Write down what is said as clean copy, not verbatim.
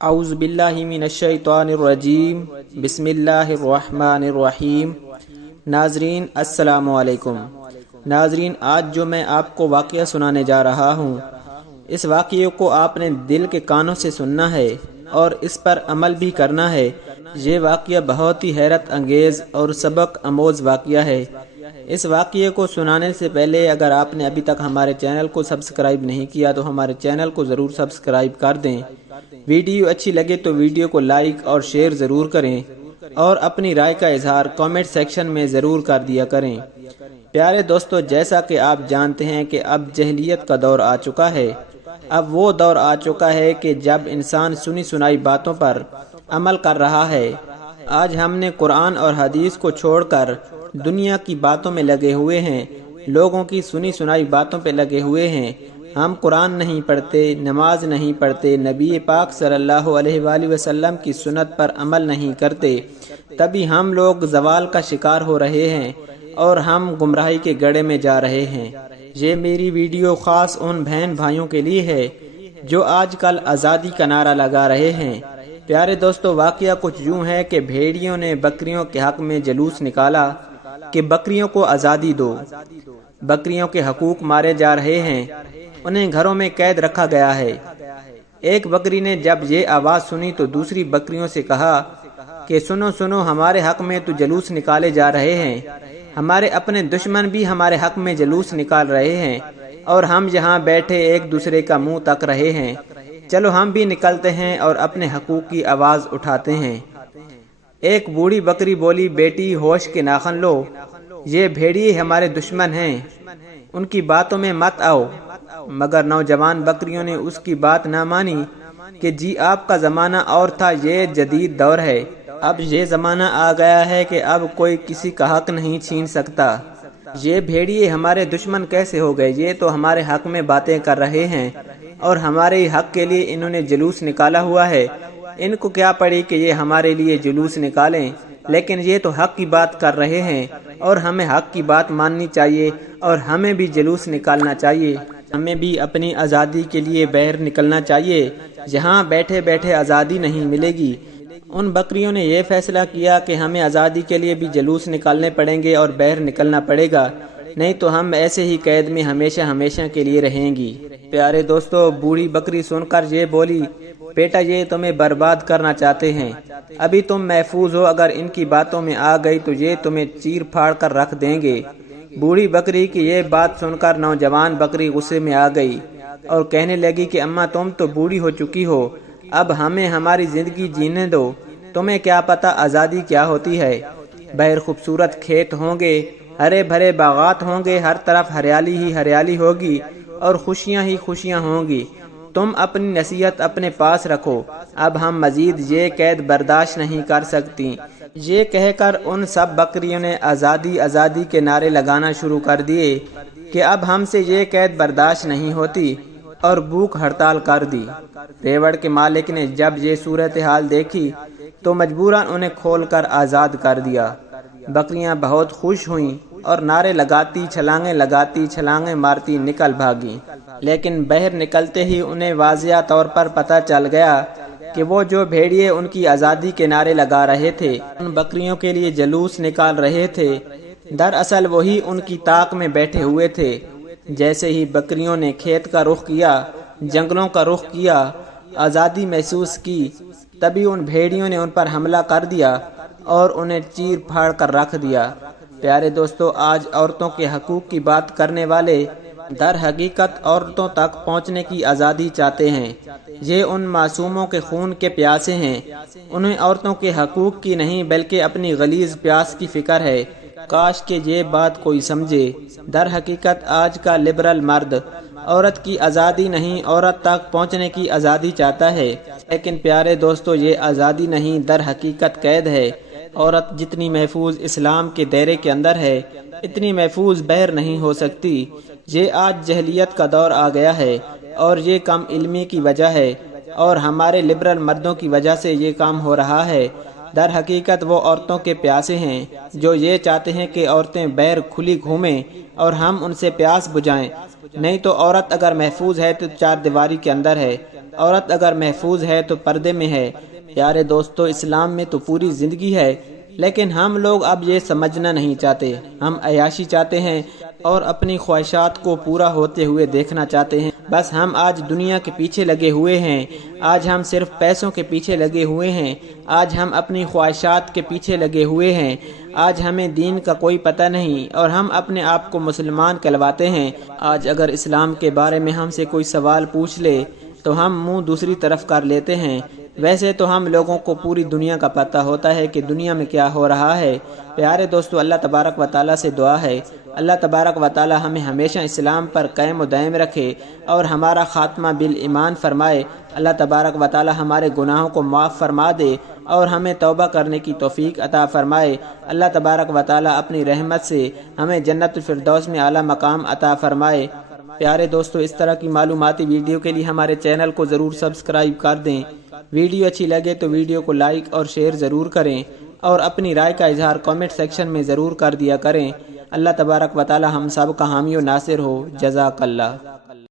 اعوذ باللہ من الشیطان الرجیم بسم اللہ الرحمن الرحیم۔ ناظرین السلام علیکم۔ ناظرین، آج جو میں آپ کو واقعہ سنانے جا رہا ہوں، اس واقعے کو آپ نے دل کے کانوں سے سننا ہے اور اس پر عمل بھی کرنا ہے۔ یہ واقعہ بہت ہی حیرت انگیز اور سبق آموز واقعہ ہے۔ اس واقعے کو سنانے سے پہلے اگر آپ نے ابھی تک ہمارے چینل کو سبسکرائب نہیں کیا تو ہمارے چینل کو ضرور سبسکرائب کر دیں۔ ویڈیو اچھی لگے تو ویڈیو کو لائک اور شیئر ضرور کریں اور اپنی رائے کا اظہار کامنٹ سیکشن میں ضرور کر دیا کریں۔ پیارے دوستو، جیسا کہ آپ جانتے ہیں کہ اب جہلیت کا دور آ چکا ہے۔ اب وہ دور آ چکا ہے کہ جب انسان سنی سنائی باتوں پر عمل کر رہا ہے۔ آج ہم نے قرآن اور حدیث کو چھوڑ کر دنیا کی باتوں میں لگے ہوئے ہیں، لوگوں کی سنی سنائی باتوں پہ لگے ہوئے ہیں۔ ہم قرآن نہیں پڑھتے، نماز نہیں پڑھتے، نبی پاک صلی اللہ علیہ وآلہ وسلم کی سنت پر عمل نہیں کرتے، تبھی ہم لوگ زوال کا شکار ہو رہے ہیں اور ہم گمراہی کے گڑھے میں جا رہے ہیں۔ یہ میری ویڈیو خاص ان بہن بھائیوں کے لیے ہے جو آج کل آزادی کا نعرہ لگا رہے ہیں۔ پیارے دوستو، واقعہ کچھ یوں ہے کہ بھیڑیوں نے بکریوں کے حق میں جلوس نکالا کہ بکریوں کو آزادی دو۔ بکریوں کے حقوق مارے جا رہے ہیں، انہیں گھروں میں قید رکھا گیا ہے۔ ایک بکری نے جب یہ آواز سنی تو دوسری بکریوں سے کہا کہ سنو سنو، ہمارے حق میں تو جلوس نکالے جا رہے ہیں، ہمارے اپنے دشمن بھی ہمارے حق میں جلوس نکال رہے ہیں اور ہم یہاں بیٹھے ایک دوسرے کا منہ تک رہے ہیں، چلو ہم بھی نکلتے ہیں اور اپنے حقوق کی آواز اٹھاتے ہیں۔ ایک بوڑھی بکری بولی، بیٹی ہوش کے ناخن لو، یہ بھیڑیے ہمارے دشمن ہیں، ان کی باتوں میں مت آؤ۔ مگر نوجوان بکریوں نے اس کی بات نہ مانی کہ جی آپ کا زمانہ اور تھا، یہ جدید دور ہے، اب یہ زمانہ آ گیا ہے کہ اب کوئی کسی کا حق نہیں چھین سکتا۔ یہ بھیڑیے ہمارے دشمن کیسے ہو گئے؟ یہ تو ہمارے حق میں باتیں کر رہے ہیں اور ہمارے حق کے لیے انہوں نے جلوس نکالا ہوا ہے۔ ان کو کیا پڑی کہ یہ ہمارے لیے جلوس نکالیں، لیکن یہ تو حق کی بات کر رہے ہیں اور ہمیں حق کی بات ماننی چاہیے اور ہمیں بھی جلوس نکالنا چاہیے۔ ہمیں بھی اپنی آزادی کے لیے باہر نکلنا چاہیے، جہاں بیٹھے بیٹھے آزادی نہیں ملے گی۔ ان بکریوں نے یہ فیصلہ کیا کہ ہمیں آزادی کے لیے بھی جلوس نکالنے پڑیں گے اور باہر نکلنا پڑے گا، نہیں تو ہم ایسے ہی قید میں ہمیشہ ہمیشہ کے لیے رہیں گی۔ پیارے دوستو، بوڑھی بکری سن کر یہ بولی، بیٹا یہ تمہیں برباد کرنا چاہتے ہیں، ابھی تم محفوظ ہو، اگر ان کی باتوں میں آ گئی تو یہ تمہیں چیر پھاڑ کر رکھ دیں گے۔ بوڑھی بکری کی یہ بات سن کر نوجوان بکری غصے میں آ گئی اور کہنے لگی کہ اماں تم تو بوڑھی ہو چکی ہو، اب ہمیں ہماری زندگی جینے دو، تمہیں کیا پتہ آزادی کیا ہوتی ہے۔ باہر خوبصورت کھیت ہوں گے، ہرے بھرے باغات ہوں گے، ہر طرف ہریالی ہی ہریالی ہوگی اور خوشیاں ہی خوشیاں ہوں گی، تم اپنی نصیحت اپنے پاس رکھو، اب ہم مزید یہ قید برداشت نہیں کر سکتی۔ یہ کہہ کر ان سب بکریوں نے آزادی آزادی کے نعرے لگانا شروع کر دیے کہ اب ہم سے یہ قید برداشت نہیں ہوتی اور بھوک ہڑتال کر دی۔ ریوڑ کے مالک نے جب یہ صورتحال دیکھی تو مجبوراً انہیں کھول کر آزاد کر دیا۔ بکریاں بہت خوش ہوئیں اور نعرے لگاتی، چھلانگیں مارتی نکل بھاگیں، لیکن باہر نکلتے ہی انہیں واضح طور پر پتہ چل گیا کہ وہ جو بھیڑیے ان کی آزادی کے نعرے لگا رہے تھے، ان بکریوں کے لیے جلوس نکال رہے تھے، دراصل وہی ان کی طاق میں بیٹھے ہوئے تھے۔ جیسے ہی بکریوں نے کھیت کا رخ کیا، جنگلوں کا رخ کیا، آزادی محسوس کی، تبھی ان بھیڑیوں نے ان پر حملہ کر دیا اور انہیں چیر پھاڑ کر رکھ دیا۔ پیارے دوستو، آج عورتوں کے حقوق کی بات کرنے والے در حقیقت عورتوں تک پہنچنے کی آزادی چاہتے ہیں۔ یہ ان معصوموں کے خون کے پیاسے ہیں، انہیں عورتوں کے حقوق کی نہیں بلکہ اپنی غلیظ پیاس کی فکر ہے۔ کاش کہ یہ بات کوئی سمجھے۔ در حقیقت آج کا لبرل مرد عورت کی آزادی نہیں، عورت تک پہنچنے کی آزادی چاہتا ہے، لیکن پیارے دوستو یہ آزادی نہیں، در حقیقت قید ہے۔ عورت جتنی محفوظ اسلام کے دائرے کے اندر ہے، اتنی محفوظ باہر نہیں ہو سکتی۔ یہ آج جہلیت کا دور آ گیا ہے اور یہ کم علمی کی وجہ ہے اور ہمارے لبرل مردوں کی وجہ سے یہ کام ہو رہا ہے۔ در حقیقت وہ عورتوں کے پیاسے ہیں جو یہ چاہتے ہیں کہ عورتیں بیر کھلی گھومیں اور ہم ان سے پیاس بجھائیں۔ نہیں تو عورت اگر محفوظ ہے تو چار دیواری کے اندر ہے، عورت اگر محفوظ ہے تو پردے میں ہے۔ پیارے دوستو، اسلام میں تو پوری زندگی ہے، لیکن ہم لوگ اب یہ سمجھنا نہیں چاہتے۔ ہم عیاشی چاہتے ہیں اور اپنی خواہشات کو پورا ہوتے ہوئے دیکھنا چاہتے ہیں۔ بس ہم آج دنیا کے پیچھے لگے ہوئے ہیں، آج ہم صرف پیسوں کے پیچھے لگے ہوئے ہیں، آج ہم اپنی خواہشات کے پیچھے لگے ہوئے ہیں، آج ہمیں دین کا کوئی پتہ نہیں اور ہم اپنے آپ کو مسلمان کہلواتے ہیں۔ آج اگر اسلام کے بارے میں ہم سے کوئی سوال پوچھ لے تو ہم منہ دوسری طرف کر لیتے ہیں۔ ویسے تو ہم لوگوں کو پوری دنیا کا پتہ ہوتا ہے کہ دنیا میں کیا ہو رہا ہے۔ پیارے دوستو، اللہ تبارک و تعالیٰ سے دعا ہے اللہ تبارک و تعالیٰ ہمیں ہمیشہ اسلام پر قائم و دائم رکھے اور ہمارا خاتمہ بالایمان فرمائے۔ اللہ تبارک و تعالیٰ ہمارے گناہوں کو معاف فرما دے اور ہمیں توبہ کرنے کی توفیق عطا فرمائے۔ اللہ تبارک و تعالیٰ اپنی رحمت سے ہمیں جنت الفردوس میں اعلیٰ مقام عطا فرمائے۔ پیارے دوستو، اس طرح کی معلوماتی ویڈیو کے لیے ہمارے چینل کو ضرور سبسکرائب کر دیں۔ ویڈیو اچھی لگے تو ویڈیو کو لائک اور شیئر ضرور کریں اور اپنی رائے کا اظہار کامنٹ سیکشن میں ضرور کر دیا کریں۔ اللہ تبارک و تعالی ہم سب کا حامی و ناصر ہو۔ جزاک اللہ۔